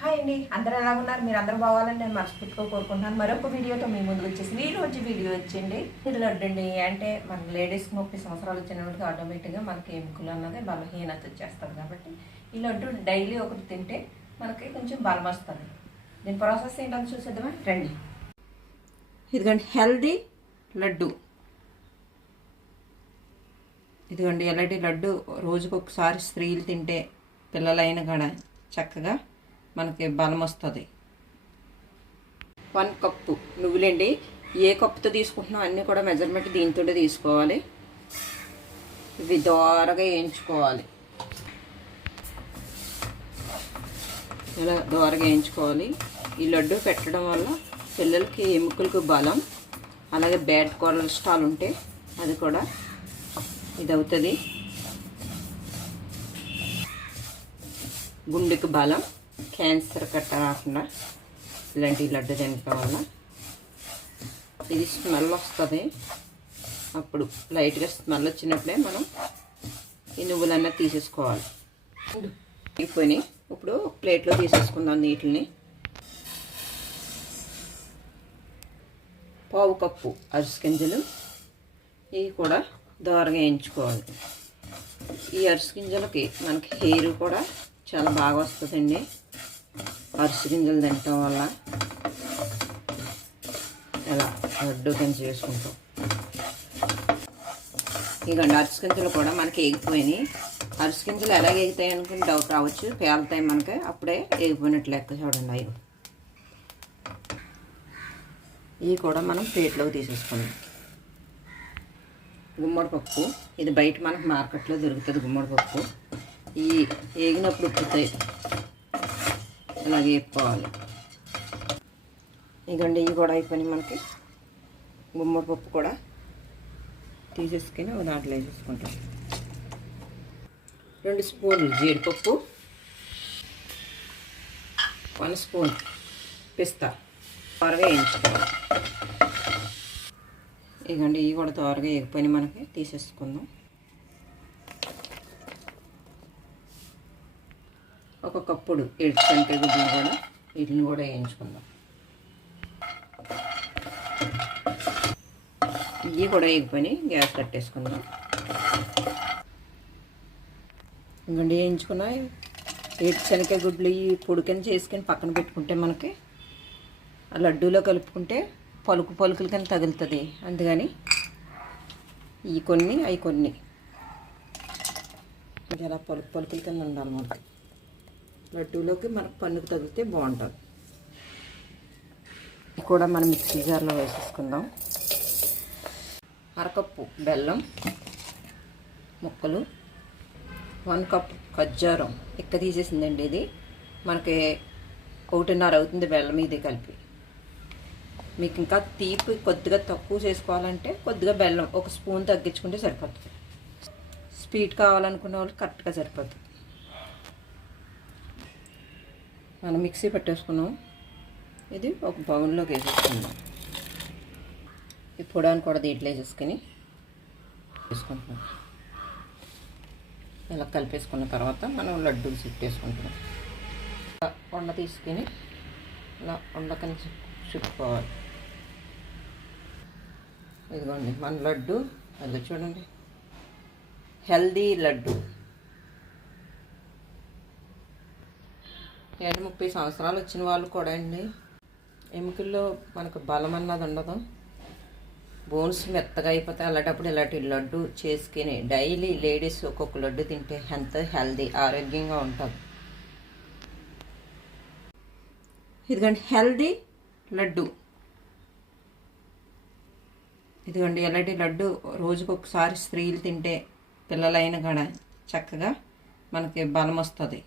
Hi అండి, అందరూ ఎలా ఉన్నారు? మీరు అందరూ బాగాలని నేను మనస్ఫూర్తిగా కోరుకుంటున్నాను. మరొక వీడియోతో మీ ముందుకు వచ్చేసి ఈ రోజు వీడియో వచ్చింది ఇది లడ్డు అండి. అంటే మన లేడీస్కి 30 సంవత్సరాలు వచ్చినప్పటికీ ఆటోమేటిక్గా మనకి ఎముకలు అన్నది బలహీనత వచ్చేస్తుంది. కాబట్టి ఈ లడ్డు డైలీ ఒకటి తింటే మనకి కొంచెం బలం వస్తుంది. దీని ప్రాసెస్ ఏంటని చూసేద్దామా రండి. ఇదిగోండి హెల్దీ లడ్డు. ఇదిగోండి ఎలాంటి లడ్డు రోజుకు ఒకసారి స్త్రీలు తింటే పిల్లలైన కూడా చక్కగా మనకి బలం వస్తుంది. 1 కప్పు నువ్వులండి. ఏ కప్పుతో తీసుకుంటున్నాం అన్నీ కూడా మెజర్మెంట్ దీంతో తీసుకోవాలి. ఇవి దోరగా వేయించుకోవాలి. ఇలా దోరగా వేయించుకోవాలి. ఈ లడ్డు పెట్టడం వల్ల పిల్లలకి ఎముకలకు బలం, అలాగే బ్యాడ్ కొలెస్ట్రాల్ ఉంటే అది కూడా ఇది అవుతుంది. గుండెకి బలం, క్యాన్సర్ కట్ట రాకుండా ఇలాంటి లడ్డు తినడం వల్ల ఇది స్మెల్ వస్తుంది. అప్పుడు లైట్గా స్మెల్ వచ్చినప్పుడే మనం ఈ నువ్వులన్నీ తీసేసుకోవాలి. అయిపోయి ఇప్పుడు ప్లేట్లో తీసేసుకుందాం. వీటిని 1/2 కప్పు అరిసి గింజలు, ఇవి కూడా దోరగా వేయించుకోవాలి. ఈ అరిసి గింజలకి మనకి హెయిర్ కూడా చాలా బాగా వస్తుందండి. అరిసి గింజలు తినటం వల్ల ఎలా లడ్డు కింద చేసుకుంటాం. ఇదిగోండి అరిసి గింజలు కూడా మనకి ఎగిపోయినాయి. అరిసి గింజలు ఎలాగ ఎగుతాయి అనుకుని డౌట్ రావచ్చు. పేలుతాయి మనకి, అప్పుడే ఎగిపోయినట్లు లెక్క చూడండి. అవి ఇవి కూడా మనం ప్లేట్లోకి తీసేసుకుందాం. గుమ్మడి పప్పు, ఇది బయట మనకు మార్కెట్లో దొరుకుతుంది. గుమ్మడి పప్పు ఈ వేగినప్పుడు ఉప్పుతాయి, ఇలాగే వేపుకోవాలి. ఇదిగోండి ఇవి కూడా అయిపోయినాయి. మనకి గుమ్మడి పప్పు కూడా తీసేసుకొని ఒక దాంట్లో వేసేసుకుంటాం. 2 స్పూన్లు జీడిపప్పు, 1 స్పూన్ పిస్తా త్వరగా వేయించుకోవాలి. ఇదిగోండి ఇవి కూడా త్వరగా వేగిపోయినాయి. మనకి తీసేసుకుందాం. 1 కప్పుడు శనగకాయ గుడ్లు కూడా వీటిని కూడా వేయించుకుందాం. ఇవి కూడా వేగిపోయి గ్యాస్ కట్టేసుకుందాం. ఇంకొండి వేయించుకున్న శనగకాయ గుడ్లు ఈ పొడి కింద చేసుకొని పక్కన పెట్టుకుంటే మనకి ఆ లడ్డూలో కలుపుకుంటే పలుకుల కింద తగులుతుంది. అందుకని ఇవి కొన్ని అవి కొన్ని ఇలా పలుకుల కింద ఉండాలి. మనకి లడ్డూలోకి మనకు పన్నుకు తగిలితే బాగుంటుంది. ఇది కూడా మనం మిక్సీ జార్లో వేసేసుకుందాం. 1/2 కప్పు బెల్లం ముక్కలు, 1 కప్ ఖర్జూరం ఎక్క తీసేసిందండి. ఇది మనకి 1.5 అవుతుంది బెల్లం ఇది కలిపి. మీకు ఇంకా తీపి కొద్దిగా తక్కువ చేసుకోవాలంటే కొద్దిగా బెల్లం 1 స్పూన్ తగ్గించుకుంటే సరిపోతుంది. స్వీట్ కావాలనుకునే వాళ్ళు కరెక్ట్గా సరిపోతుంది. మనం మిక్సీ పెట్టేసుకున్నాం. ఇది ఒక బౌన్లోకి వేసేసుకుందాం. ఈ పొడాన్ని కూడా దీంట్లో వేసేసుకొని వేసుకుంటున్నాం. ఇలా కలిపేసుకున్న తర్వాత మనం లడ్డూలు చుట్టేసుకుంటున్నాం. వండ తీసుకొని ఇలా వండకని చుట్టుకోవాలి. ఇదిగోండి మన లడ్డు. అది చూడండి హెల్దీ లడ్డు. 30 సంవత్సరాలు వచ్చిన వాళ్ళు కూడా అండి ఎముకల్లో మనకు బలం అన్నది ఉండదు. బోన్స్ మెత్తగా అయిపోతాయి. అలాంటప్పుడు ఇలాంటి లడ్డు చేసుకుని డైలీ లేడీస్ ఒక్కొక్క లడ్డు తింటే ఎంతో హెల్దీ ఆరోగ్యంగా ఉంటుంది. ఇదిగోండి హెల్దీ లడ్డు. ఇదిగోండి ఎలాంటి లడ్డు రోజుకు ఒకసారి స్త్రీలు తింటే పిల్లలైన కూడా చక్కగా మనకి బలం వస్తుంది.